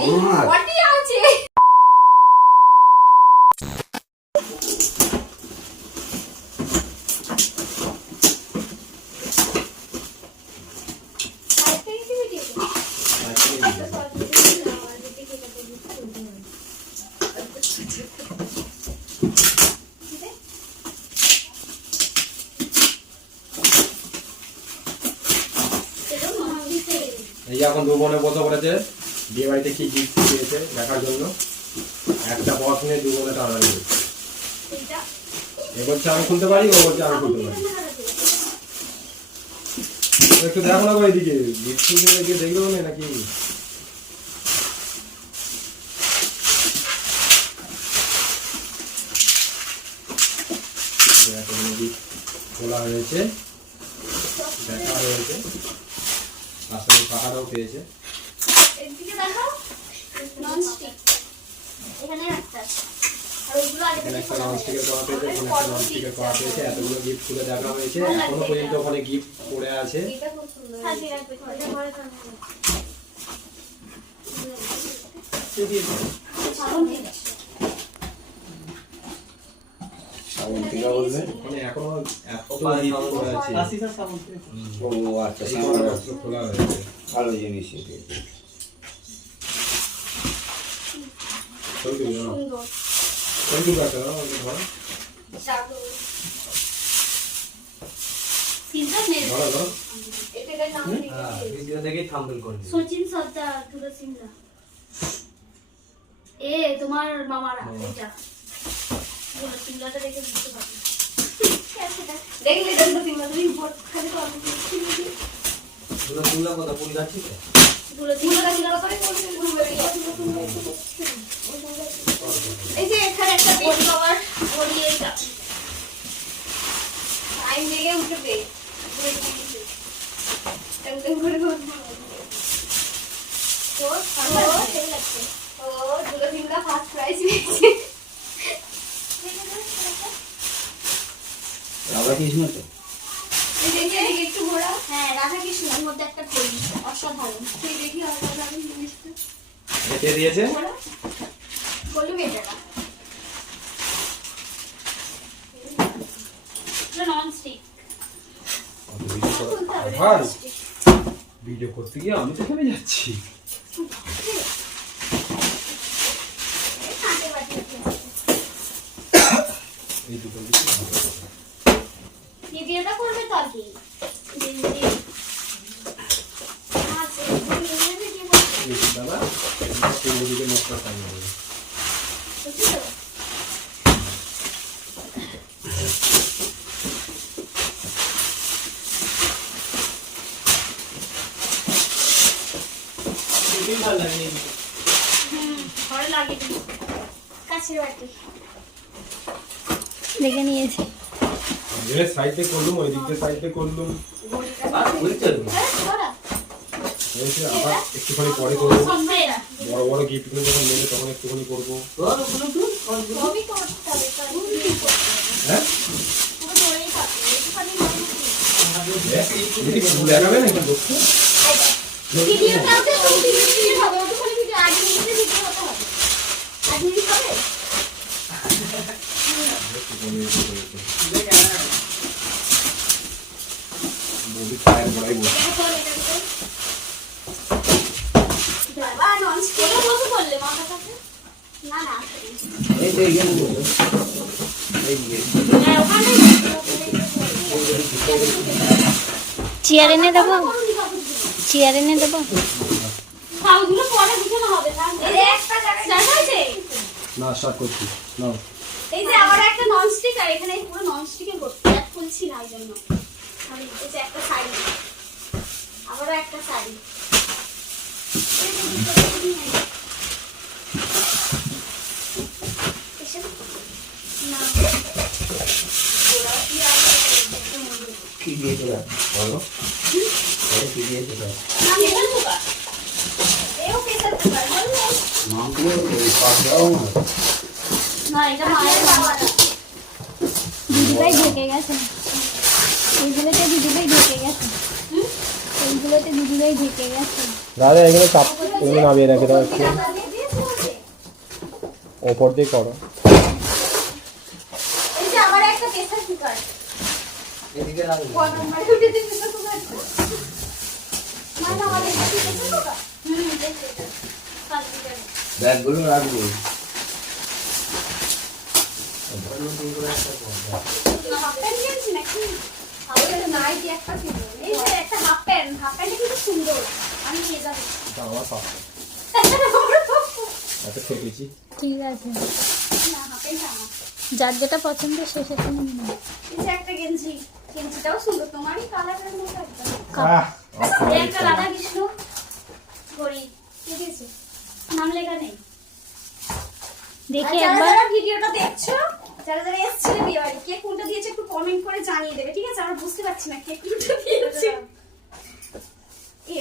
Body আছে এই এখন দু বোনে বসে পড়েছে বিয়ে বাড়িতে কি গিফট দিয়েছে দেখার জন্য। একটা বক্স নিয়ে দু বোনে টানানি হচ্ছে। এ বলছে আমি খুলতে পারি, ও বলছে আমি খুলতে পারি। একটু দেখো না এদিকে গিফট গিয়ে দেখলো না নাকি? খোলা হয়েছে, দেখা হয়েছে, আসলে পাহাড়ও পেয়েছে। এদিকে দেখো নন স্টিক এখানে একটা একটা ননস্টিকের কড়া পেয়েছে, এখানে একটা ননস্টিকের কড়া পেয়েছে। এতগুলো গিফট খুলে দেখা হয়েছে, এখনো পর্যন্ত ওখানে গিফট পড়ে আছে। শ্রাবন্তিকা বলবে ওখানে এখনো এত গিফট পড়ে আছে। ও আচ্ছা, খোলা হয়েছে। ভালো জিনিস এটা। ছবি তুলো না, ছবি তুলো একটা না, ধরো ধরো। ভিডিও দেখে থাম্বনেল করবে। সচিন সর্দার দুটো সিংহা এ তোমার মামারা এটা বলে সিংহাটা দেখে বুঝতে পারবে দেখলে দুটো সিংহা তুমি ভোট খালি করবে দুটো তুলা কথা পুরি যাচ্ছে তো দুটো সিংহা সিংহা করে এই যে এখানে একটা পেজ কভার বডি এইটা টাইম লেগে উঠবে একদম করে করব তো সেই লাগছে ও দুটো সিংহা ফার্স্ট প্রাইজ পেয়েছে রাধা কৃষ্ণ তো এই দেখি একটু ঘোরা হ্যাঁ রাধা কৃষ্ণের মধ্যে একটা কই অসাধারণ সেই দেখি অসাধারণ জিনিসটা কে দিয়েছে? বলু বেটারা এটা নন স্টিক ভাই ভিডিও করতে গিয়ে আমি তো থেমে যাচ্ছি। এই দুটো ভিডিওটা করবে তো আর কি দাদা ওদিকে মশলা টানিয়ে দেবে। ঘরে লাগিয়ে দিই কাছের বাটি দেখে নিয়েছি এর সাইডে করলুম, ওই দিকতে সাইডে করলুম। বলছি আবার একটুখানি পরে করবো। বড় বড় গিফট গুলো যখন নেবে তখন একটুখানি করবো। হ্যাঁ দিদি ফুল লাগাবে না একটু দেখতে। বৌদি পায়ের গোড়ায় বসে। এই তো এইখানে বলবো চেয়ার এনে দেবো চেয়ার এনে দেবো না স্টার্ট করছি না। এই যে আবার একটা ননস্টিক আর এখানে পুরো ননস্টিকের ভর্তি এক খুলছি না এই জন্য আমি এই যে একটা শাড়ি আবারও একটা শাড়ি কি দিয়েছে বলো কি দিয়েছে না এটা মায়ের বাবা দিদিভাই ঢেকে গেছে এইগুলোতে দিদিভাই ঢেকে গেছে এইগুলোতে দিদিভাই ঢেকে গেছে দাদা এগুলো চাপ এগুলো নামিয়ে রাখে দাও একটু রান্না দিয়ে দিয়েছে ওকে। ওপর দিয়ে করো। এই যে আবার একটা প্রেসার কুকার। এদিকে রাখবো। কয় নম্বরে উঠেছে প্রেসার কুকারটা? মানে আমাদের কাছে প্রেসার কুকার? দেখো এটা। 5 লিটারের। ব্যাগগুলো রাখবো। অন্য তিন করে একটা করবো। হাফ প্যান্ট কিনছি নাকি? আমাদের নাইটি একটা ছিল। এই যে একটা হাফ প্যান্টটা কিন্তু সুন্দর। আমি নিয়ে যাবো। এটা আমার পাপা এত খেপেছি। ঠিক আছে, না, হাফ প্যান্টটা আমার। যার যেটা পছন্দ সে সেটা নিয়ে নেবে। এই যে একটা গেঞ্জি। গেঞ্জিটাও সুন্দর। তোমারই কালারের মতো একদম। এই একটা রাধা কৃষ্ণ ঘড়ি। কি দিয়েছে? নাম লেখা নেই। দেখি আর যারা একবার। যারা ভিডিওটা দেখছো, যারা যারা এসেছিলে বিয়ে বাড়ি, কে কোনটা দিয়েছে একটু কমেন্ট করে জানিয়ে দেবে, ঠিক আছে? আমরা বুঝতে পারছি না কে কোনটা দিয়েছে।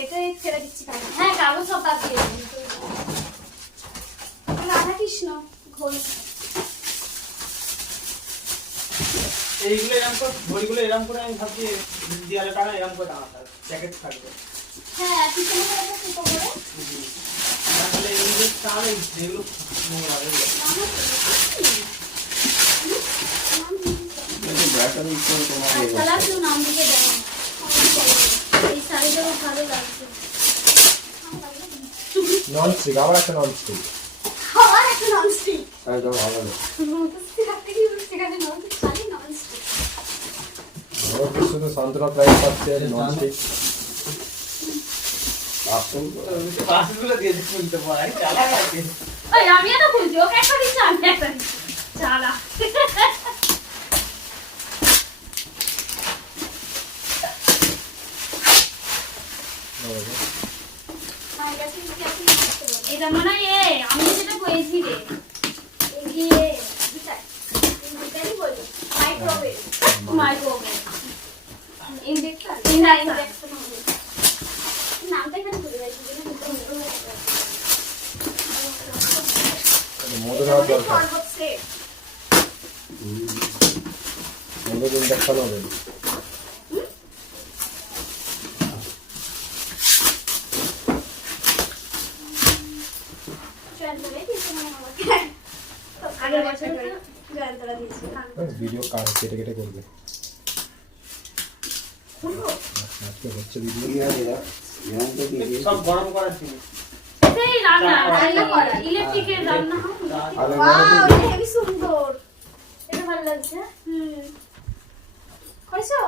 এটা ফেলে দিচ্ছি কাগজ। হ্যাঁ, কাগজ সব বাদ দিয়ে দিই। রাধা কৃষ্ণ ঘড়ি। এইগুলো এরকম করে ঘড়িগুলো এরকম করে আমি ভাবছি দেয়ালে টানা এরকম করে টানা থাকবে জ্যাকেট থাকবে হ্যাঁ, পিছনে করে একটা সুতো করে। তাহলে এই যে টানে যেগুলো নোংরা হয়ে যায়। ব্যাটারি করে তোমার আর তাহলে আপনি নাম লিখে দেন। এই শাড়িটা খুব ভালো লাগছে। ননস্টিক আবার একটা ননস্টিক। আবার একটা ননস্টিক। এটা ভালো না। সেখানে কি সেখানে ননস্টিক খালি ননস্টিক। ওর কিছু তো সন্তরা প্রাইস পাচ্ছে ননস্টিক। আসল বাসগুলো দিয়ে দিতে বলতে পারাই চালা আছে ওই আমি এটা খুলছি, ওকে একটা দিচ্ছি, আমি একটা দিচ্ছি। চালা। এটা মনে হয় আমি যেটা বলেছি রে, এগিয়ে মাইক্রোওয়েভ ইন্ডেক্টর না ইন্ডেক্টর নামটা এখানে ভুলে যাচ্ছি। মধু খাওয়ার দরকার। শরবত সেট। মধু ইন্ডাকশন হবে। জয়ন্তরা দিয়েছে মানে আমাকে। আগের বছর জয়ন্তরা দিয়েছে। ভিডিও কাট কেটে কেটে করবে। আজকে হচ্ছে ভিডিও। কি আছে এটা? এরকম তো দিয়ে দিয়েছে। সব গরম করার জিনিস এটাই রান্না করা ইলেকট্রিকের রান্না হয়। আরে ওয়াও, এটা হেবি সুন্দর। এটা ভালো লাগছে। খাইছো?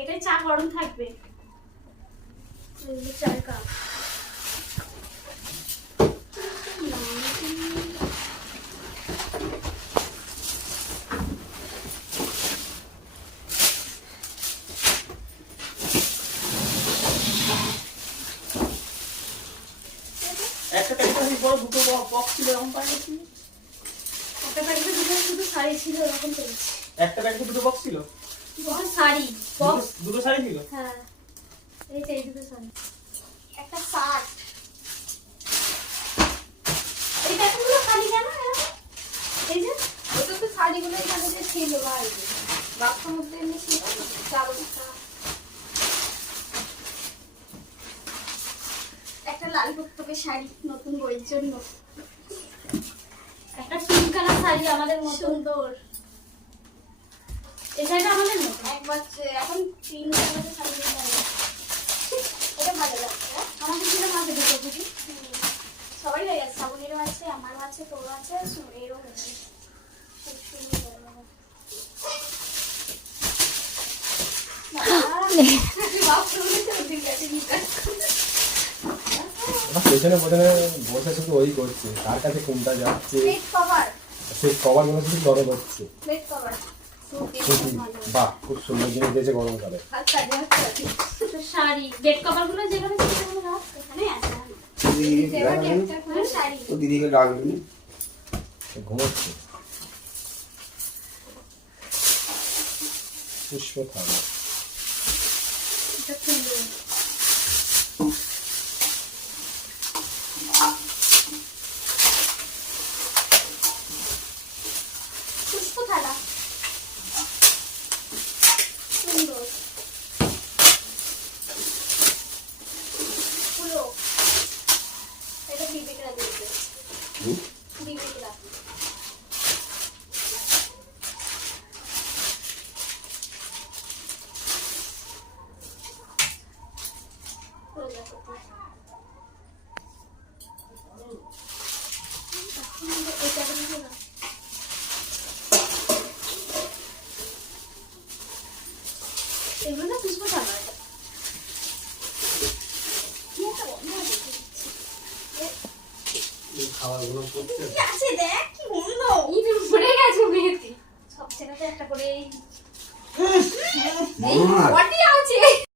এটা চা গরম থাকবে। এই চার কাপ। একটা প্যাকেট বড় দুটো বক্স ছিল এরকম পাই গেছি একটা প্যাকেটে শুধু শাড়ি ছিল, এরকম করেছি। একটা প্যাকেটে দুটো বক্স ছিল শাড়ি বক্স। দুটো শাড়ি ছিল হ্যাঁ, এই যে এই দুটো শাড়ি। একটা শার্ট। এই প্যাকেটগুলো খালি কেন এরকম? এই যে ওটা তো শাড়িগুলো এখানে যে ছিল বাইরে বাক্সের মধ্যে এমনি ছিল না, চারটা। একটা লাল টুকটুকে শাড়ি নতুন বইয়ের জন্য। একটা পিঙ্ক কালার শাড়ি আমাদের মতো সুন্দর। এই শাড়িটা আমাদের মতো একবার এখন পিঙ্ক কালারের শাড়ি এটা ভালো লাগছে। আমাদের ছিল মাঝে দুটো বুঝি সবাই হয়ে গেছে। শ্রাবণীরও আছে, আমারও আছে, তোরও আছে, সুরেরও হয়েছে। খুব সুন্দর। পেছনে পেছনে বসে শুধু ওই করছে, কার কাছে কোনটা যাচ্ছে প্লেট কভার। সেই কভার গুলো শুধু দরে করছে। প্লেট কভার বাহ, খুব সুন্দর জিনিস দিয়েছে গরমকালে। শাড়ি বেড কভার গুলো যেখানে সেখানে রাখ, এখানে আছে। শাড়ি তো দিদিকে ডাকবি। ঘুমোচ্ছে। পুষ্প থালা। এটা সুন্দর। পুষ্প থালা সুন্দর। রাখবি? ডিগ্রিতে রাখবো। করে দেখো তো। এটা দিয়ে না। এগুলো না পিছবো জানো এটা। কি একটা গন্ধ আছে। এই খাবারগুলো করতে কি আছে দেখ কি গন্ধ। ইঁদুর পড়ে গেছে মেয়েতে। সব ছেলেতে একটা করে এই মামা বডি